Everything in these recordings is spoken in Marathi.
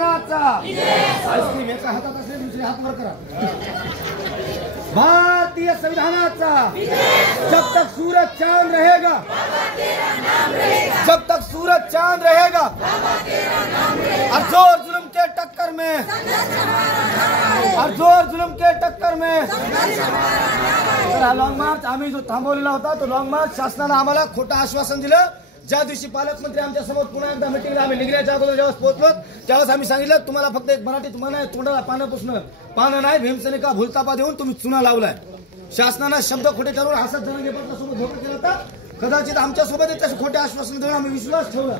आईस्क्रीम एका हातात असेल दुसरे हात वर करा। भारतीय संविधानाचा जब तक सूरज चांद रहेगा, जब तक सूरज चांद रहेगा, और जोर जुल्म के टक्कर में, और जोर जुल्म के टक्कर में लॉन्ग मार्च आम्ही जो थांबवलेला होता तो लॉन्ग मार्च शासनाने आम्हाला खोटं आश्वासन दिलं। ज्या दिवशी पालकमंत्री आमच्या समोर पुन्हा एकदा मीटिंगला आम्ही निघण्याच्या अगोदर जेव्हा पोहोचलो त्यावेळेस आम्ही सांगितलं तुम्हाला फक्त एक मराठीत म्हण आहे, तोंडाला पानं पुसणं, पानं नाही भीमसेनिका भूलतापा देऊन तुम्ही चुना लावलाय। शासनाने शब्द खोटे ठरवून असंच जरांगे पाटलासोबत धोका केला होता। कदाचित आमच्यासोबत तसे खोटे आश्वासन देऊन आम्ही विश्वास ठेवला,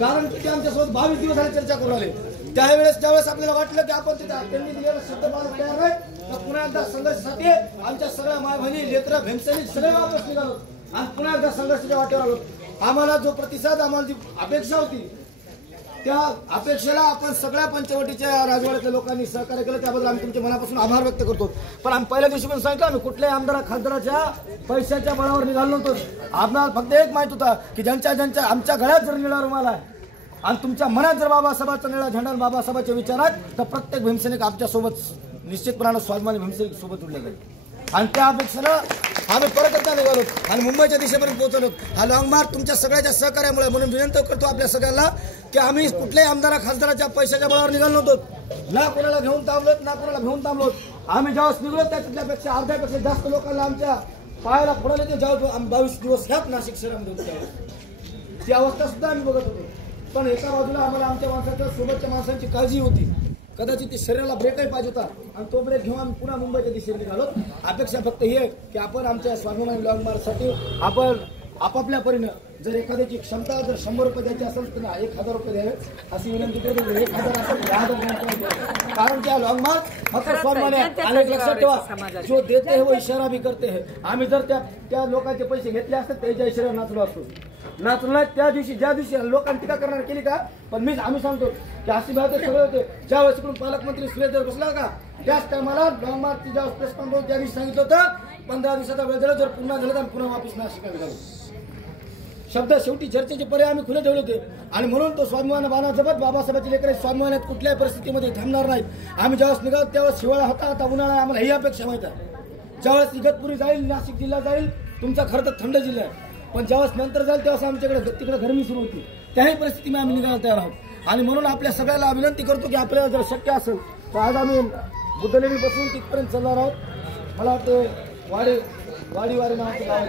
कारण की ते आमच्यासोबत 22 दिवस झाले चर्चा करून आले। ज्यावेळेस आपल्याला वाटलं की आपण त्यांनी दिलेला शब्द पाळायला तयार नाही, तर पुन्हा एकदा संघर्षासाठी आमच्या सगळ्या माय बहिणी लेकरं भीमसेनिक सगळे वापस निघालो आणि पुन्हा एकदा संघर्षाच्या वाटेवर आलो। आम्हाला जो प्रतिसाद, आम्हाला जी अपेक्षा होती त्या अपेक्षेला आपण सगळ्या पंचवटीच्या राजवाड्यातल्या लोकांनी सहकार्य केलं, त्याबद्दल आम्ही तुमच्या मनापासून आभार व्यक्त करतो। पण आम्ही पहिल्या दिवशी पण सांगितलं आम्ही कुठल्याही आमदार खासदाराच्या पैशाच्या बळावर निघालो नव्हतो। आम्हाला फक्त एक माहित होता की ज्यांच्या आमच्या गळ्यात जर निळा रुमाल आहे आणि तुमच्या मनात जर बाबासाहेबांचा निळा झेंडा बाबासाहेबांच्या विचारात, तर प्रत्येक भीमसैनिक आमच्यासोबत निश्चितपणाने स्वाभिमानी भीमसैनिक सोबत उडले जाईल। आणि त्या अपेक्षेला आम्ही परत एकदा निघालो आणि मुंबईच्या दिशेपर्यंत पोहोचलो। हा लॉंग मार्च तुमच्या सगळ्याच्या सहकार्यामुळे, म्हणून विनंती करतो आपल्या सगळ्यांना की आम्ही कुठल्याही आमदार खासदाराच्या पैशाच्या बळावर निघालो नव्हतो, ना कोणाला घेऊन थांबलोत ना कोणाला घेऊन थांबलोत। आम्ही ज्यावेळेस निघलो त्याच्यापेक्षा अर्ध्यापेक्षा जास्त लोकांना आमच्या पायाला पडले ते ज्यावेळेस 22 दिवस ह्याच नाशिक शहरामध्ये होते ती अवस्था सुद्धा आम्ही बघत होतो। पण एका बाजूला आम्हाला आमच्या माणसाच्या सोबतच्या माणसांची काळजी होती, कदाचित ती शरीराला ब्रेकही पाहिजे होता आणि तो ब्रेक घेऊन आम्ही पुन्हा मुंबईच्या दिशेने निघालो। अपेक्षा फक्त ही आहे की आपण आमच्या स्वाभिमानी लॉंग मार्चसाठी आपण आपापल्या परीनं जर एखाद्याची क्षमता जर 100 रुपये द्यायची असेल तर 1000 रुपये द्यावे अशी विनंती करतो। 1000 असेल 1000 कारण क्या लॉन्ग मार्च फक्त स्वाभिमानी आणि लक्षात ठेवा, जो देते है वो इशारा भी करते हैं। आम्ही जर त्या लोकांचे पैसे घेतले असते त्याच्या इशाऱ्यावर नाचलो असतो, नाचलो त्या दिवशी ज्या दिवशी लोकांनी टीका करणार केली का। पण आम्ही सांगतो की अशी बात सगळे होते ज्यावेळेस इकडून पालकमंत्री सुरेश जर बसला का त्याच टायमाला लॉंग मार्चची ज्यावेळेस प्रेस कॉन्फरन्स त्या दिवशी सांगितलं होतं 15 दिवसाचा वेळ दिला, जर पुन्हा झालं तर पुन्हा वापस नाशिकला निघालो। शब्द शेवटी चर्चेचे पर्याय आम्ही खुले ठेवले होते आणि म्हणून तो स्वाभिमान बाणासोबत बाबासाहेबांचे लेकर स्वाभिमानात कुठल्याही परिस्थितीमध्ये थांबणार नाहीत। आम्ही ज्यावेळेस निघालो त्यावेळेस हिवाळा होता, आता उन्हाळा, आम्हाला ही अपेक्षा माहिती आहे। ज्यावेळेस इगतपुरी जाईल, नाशिक जिल्हा जाईल, तुमचा खरं तर थंड जिल्हा आहे, पण ज्यावेळेस नंतर जाईल त्यावेळेस आमच्याकडे तिकडे गरमी सुरू होती, त्याही परिस्थितीमध्ये आम्ही निघायला तयार आहोत। आणि म्हणून आपल्या सगळ्याला विनंती करतो की आपल्याला जर शक्य असेल तर आज आम्ही बुद्धलेणीपासून तिथपर्यंत चालणार आहोत। मला वाटतं वाडी नावाचं गाव आहे,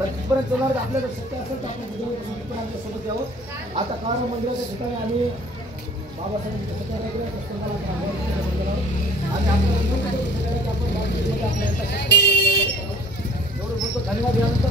तिथपर्यंत चालणार। आपल्याला शक्य असेल तर आपण बुद्धलेणीपासून तिथपर्यंत आमच्यासोबत यावं। आता काळ मंदिराच्या ठिकाणी आम्ही बाबासाहेबांच्या आणि आपण धन्यवाद यानंतर